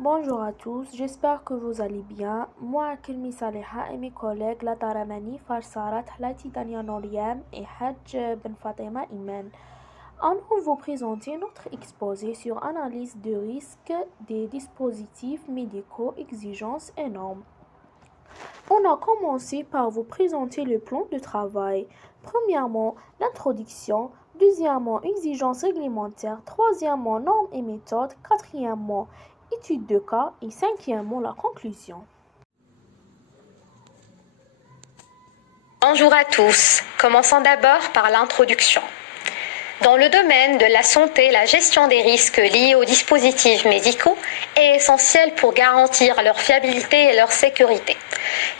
Bonjour à tous, j'espère que vous allez bien. Moi, Kelmi Saleha et mes collègues Lataramani, Farsarat, Hlati Tania Noriem et Hadj Ben Fatima Imen. Allons vous présenter notre exposé sur analyse de risque des dispositifs médicaux, exigences et normes. On a commencé par vous présenter le plan de travail. Premièrement, l'introduction. Deuxièmement, exigences réglementaires. Troisièmement, normes et méthodes. Quatrièmement, étude de cas. Et cinquièmement, la conclusion. Bonjour à tous. Commençons d'abord par l'introduction. Dans le domaine de la santé, la gestion des risques liés aux dispositifs médicaux est essentielle pour garantir leur fiabilité et leur sécurité.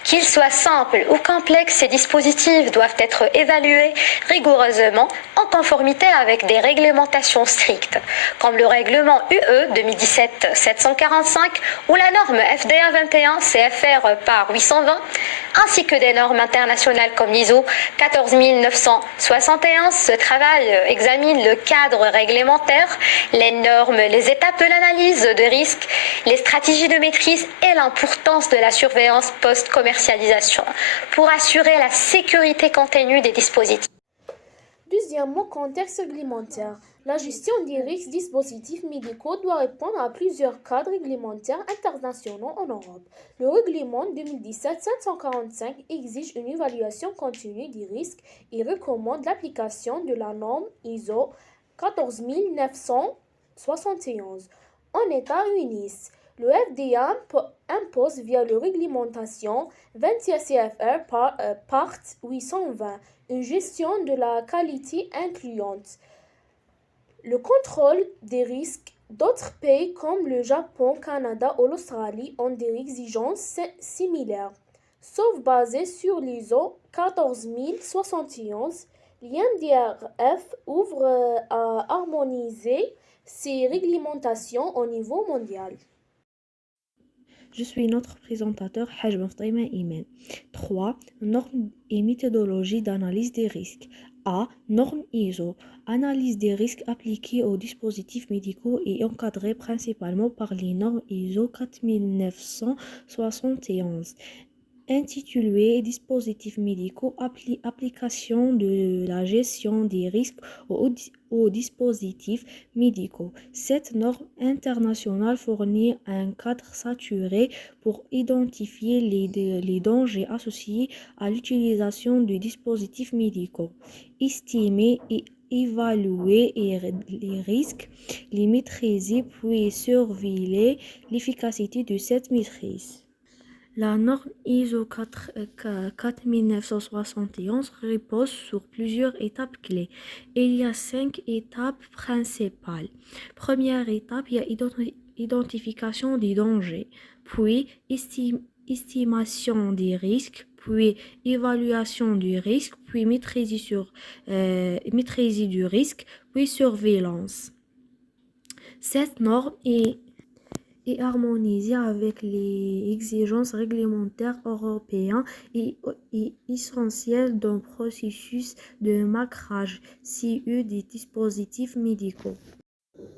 Qu'ils soient simples ou complexes, ces dispositifs doivent être évalués rigoureusement en conformité avec des réglementations strictes, comme le règlement UE 2017-745 ou la norme FDA 21 CFR par 820, ainsi que des normes internationales comme l'ISO 14971. Ce travail examine le cadre réglementaire, les normes, les étapes de l'analyse de risque, les stratégies de maîtrise et l'importance de la surveillance post-commercialisation pour assurer la sécurité continue des dispositifs. Deuxièmement, contexte réglementaire. La gestion des risques dispositifs médicaux doit répondre à plusieurs cadres réglementaires internationaux en Europe. Le règlement 2017-745 exige une évaluation continue des risques et recommande l'application de la norme ISO 14971 en État unis. Le FDA impose via la réglementation 21 CFR part 820 une gestion de la qualité incluante. Le contrôle des risques. D'autres pays comme le Japon, Canada ou l'Australie ont des exigences similaires, sauf basées sur l'ISO 14071. L'INDRF ouvre à harmoniser ces réglementations au niveau mondial. Je suis notre présentateur Hadj Ben Fatima Imen. 3. Normes et méthodologie d'analyse des risques. A. Norme ISO. Analyse des risques appliqués aux dispositifs médicaux et encadrée principalement par les normes ISO 14971. Intitulé Dispositifs médicaux, application de la gestion des risques aux dispositifs médicaux. Cette norme internationale fournit un cadre saturé pour identifier les dangers associés à l'utilisation de dispositifs médicaux, estimer et évaluer les risques, les maîtriser puis surveiller l'efficacité de cette maîtrise. La norme ISO 14971 repose sur plusieurs étapes clés. Il y a 5 étapes principales. Première étape, il y a identification des dangers, puis estimation des risques, puis évaluation du risque, puis maîtrise du risque, puis surveillance. Cette norme est harmonisée avec les exigences réglementaires européennes et essentielle dans le processus de marquage CE des dispositifs médicaux.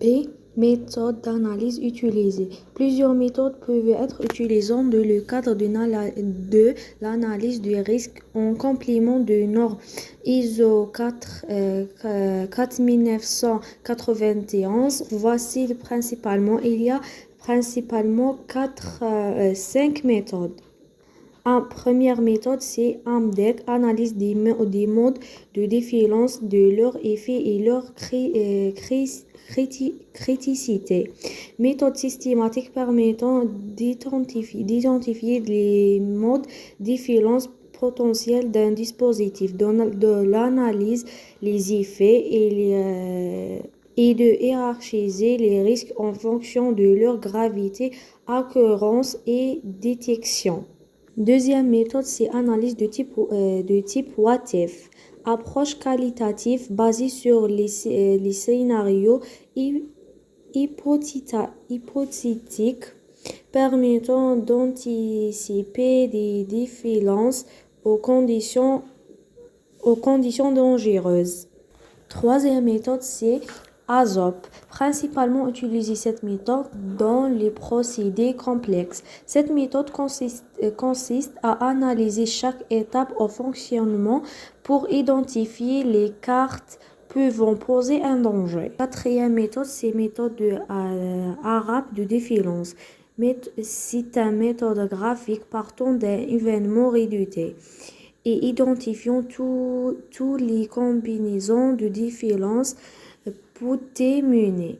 B. Méthode d'analyse utilisée. Plusieurs méthodes peuvent être utilisées dans le cadre de l'analyse du risque en complément de normes ISO 14991. Voici principalement, il y a principalement 5 méthodes. Première méthode, c'est AMDEC, analyse des modes de défiance, de leurs effets et leur criticité. Méthode systématique permettant d'identifier les modes de défiance potentiels d'un dispositif, de l'analyse, les effets et de hiérarchiser les risques en fonction de leur gravité, occurrence et détection. Deuxième méthode, c'est analyse de type what if. Approche qualitative basée sur les scénarios hypothétiques permettant d'anticiper des défiances aux conditions dangereuses. Troisième méthode, c'est ASOP. Principalement utilisée cette méthode dans les procédés complexes. Cette méthode consiste à analyser chaque étape au fonctionnement pour identifier les cartes pouvant poser un danger. Quatrième méthode, c'est méthode arabe de défiance. C'est une méthode graphique partant d'un événement redouté et identifiant toutes les combinaisons de défiance pouvaient mener.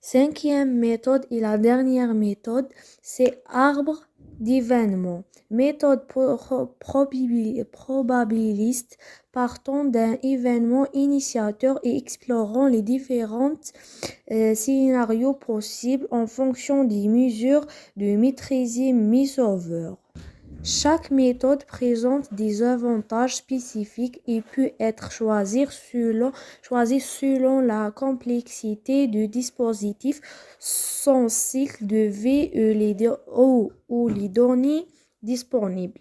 Cinquième méthode et la dernière méthode, c'est arbre d'événements. Méthode probabiliste partant d'un événement initiateur et explorant les différents scénarios possibles en fonction des mesures de maîtrise mis-sauveur. Chaque méthode présente des avantages spécifiques et peut être choisie selon la complexité du dispositif, son cycle de vie ou les données disponibles.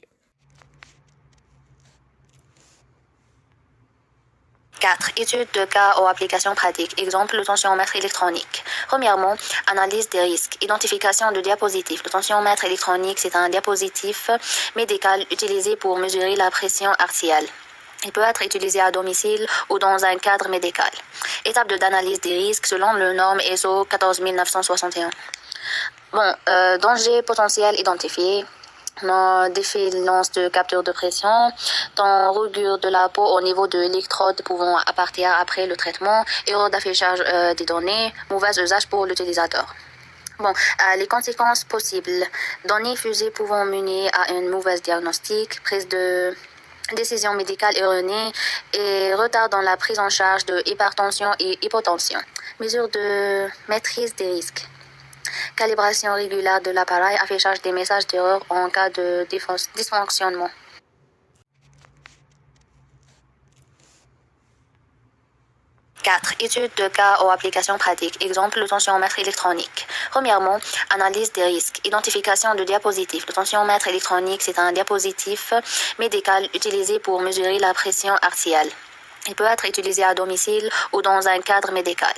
4. Études de cas ou applications pratiques. Exemple, le tensiomètre électronique. Premièrement, analyse des risques. Identification de diapositif. Le tensiomètre électronique, c'est un diapositif médical utilisé pour mesurer la pression artérielle. Il peut être utilisé à domicile ou dans un cadre médical. Étape d'analyse des risques selon le norme ISO 14961. Danger potentiel identifié. Défaillance de capture de pression, rougure de la peau au niveau de l'électrode pouvant apparaître après le traitement, erreur d'affichage des données, mauvais usage pour l'utilisateur. Les conséquences possibles. Données fusées pouvant mener à un mauvais diagnostic, prise de décision médicale erronée et retard dans la prise en charge de hypertension et hypotension. Mesures de maîtrise des risques. Calibration régulière de l'appareil, affichage des messages d'erreur en cas de dysfonctionnement. Études de cas ou applications pratiques. Exemple, le tensiomètre électronique. Premièrement, analyse des risques. Identification de diapositif. Le tensiomètre électronique, c'est un diapositif médical utilisé pour mesurer la pression artérielle. Il peut être utilisé à domicile ou dans un cadre médical.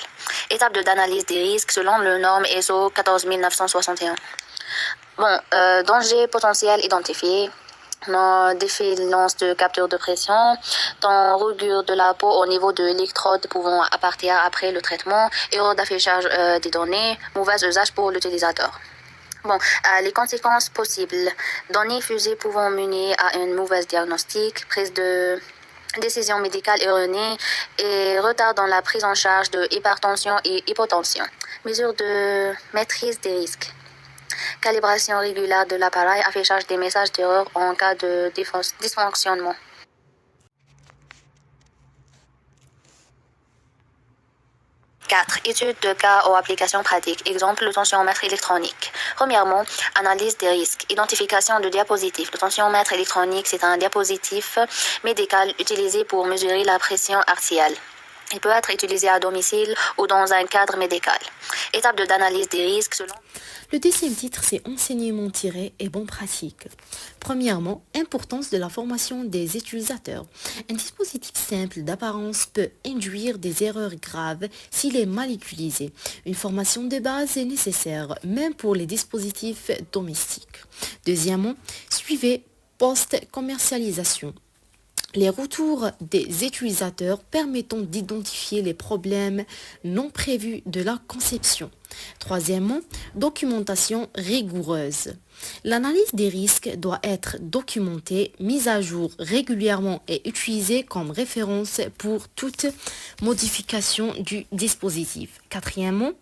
Étape d'analyse des risques selon le norme ISO 14961. Danger potentiel identifié. Défaillance de capture de pression, rougure de la peau au niveau de l'électrode pouvant apparaître après le traitement, erreur d'affichage des données, mauvais usage pour l'utilisateur. Les conséquences possibles. Données fusées pouvant mener à un mauvais diagnostic, prise de décision médicale erronée et retard dans la prise en charge de hypertension et hypotension. Mesures de maîtrise des risques. Calibration régulière de l'appareil, affichage des messages d'erreur en cas de dysfonctionnement. Études de cas ou applications pratiques. Exemple, le tensiomètre électronique. Premièrement, analyse des risques. Identification de diapositif. Le tensiomètre électronique, c'est un diapositif médical utilisé pour mesurer la pression artérielle. Il peut être utilisé à domicile ou dans un cadre médical. Étape d'analyse des risques selon... Le deuxième titre, c'est enseignement tiré et bonnes pratiques. Premièrement, importance de la formation des utilisateurs. Un dispositif simple d'apparence peut induire des erreurs graves s'il est mal utilisé. Une formation de base est nécessaire, même pour les dispositifs domestiques. Deuxièmement, suivez post-commercialisation. Les retours des utilisateurs permettant d'identifier les problèmes non prévus de la conception. Troisièmement, documentation rigoureuse. L'analyse des risques doit être documentée, mise à jour régulièrement et utilisée comme référence pour toute modification du dispositif. Quatrièmement,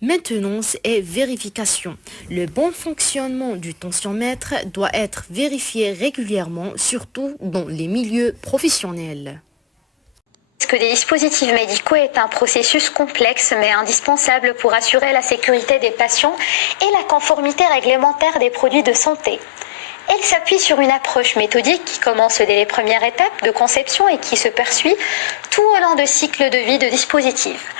maintenance et vérification. Le bon fonctionnement du tensiomètre doit être vérifié régulièrement, surtout dans les milieux professionnels. Que des dispositifs médicaux est un processus complexe mais indispensable pour assurer la sécurité des patients et la conformité réglementaire des produits de santé. Elle s'appuie sur une approche méthodique qui commence dès les premières étapes de conception et qui se poursuit tout au long de cycle de vie de dispositifs.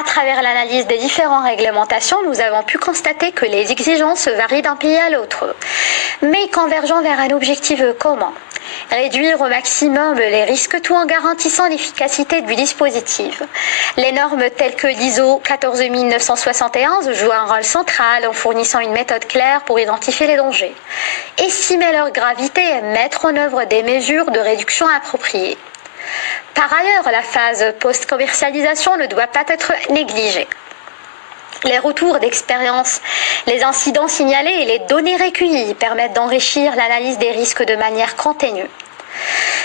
À travers l'analyse des différentes réglementations, nous avons pu constater que les exigences varient d'un pays à l'autre, mais convergeant vers un objectif commun. Réduire au maximum les risques tout en garantissant l'efficacité du dispositif. Les normes telles que l'ISO 14971 jouent un rôle central en fournissant une méthode claire pour identifier les dangers, estimer leur gravité et mettre en œuvre des mesures de réduction appropriées. Par ailleurs, la phase post-commercialisation ne doit pas être négligée. Les retours d'expérience, les incidents signalés et les données recueillies permettent d'enrichir l'analyse des risques de manière continue.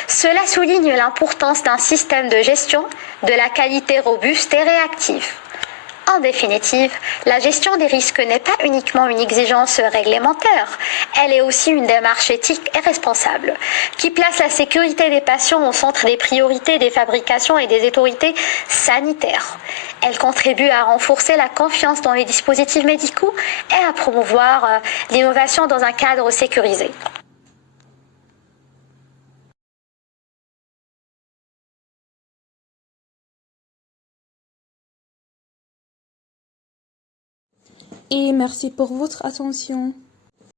Cela souligne l'importance d'un système de gestion de la qualité robuste et réactive. En définitive, la gestion des risques n'est pas uniquement une exigence réglementaire, elle est aussi une démarche éthique et responsable, qui place la sécurité des patients au centre des priorités des fabrications et des autorités sanitaires. Elle contribue à renforcer la confiance dans les dispositifs médicaux et à promouvoir l'innovation dans un cadre sécurisé. Et merci pour votre attention.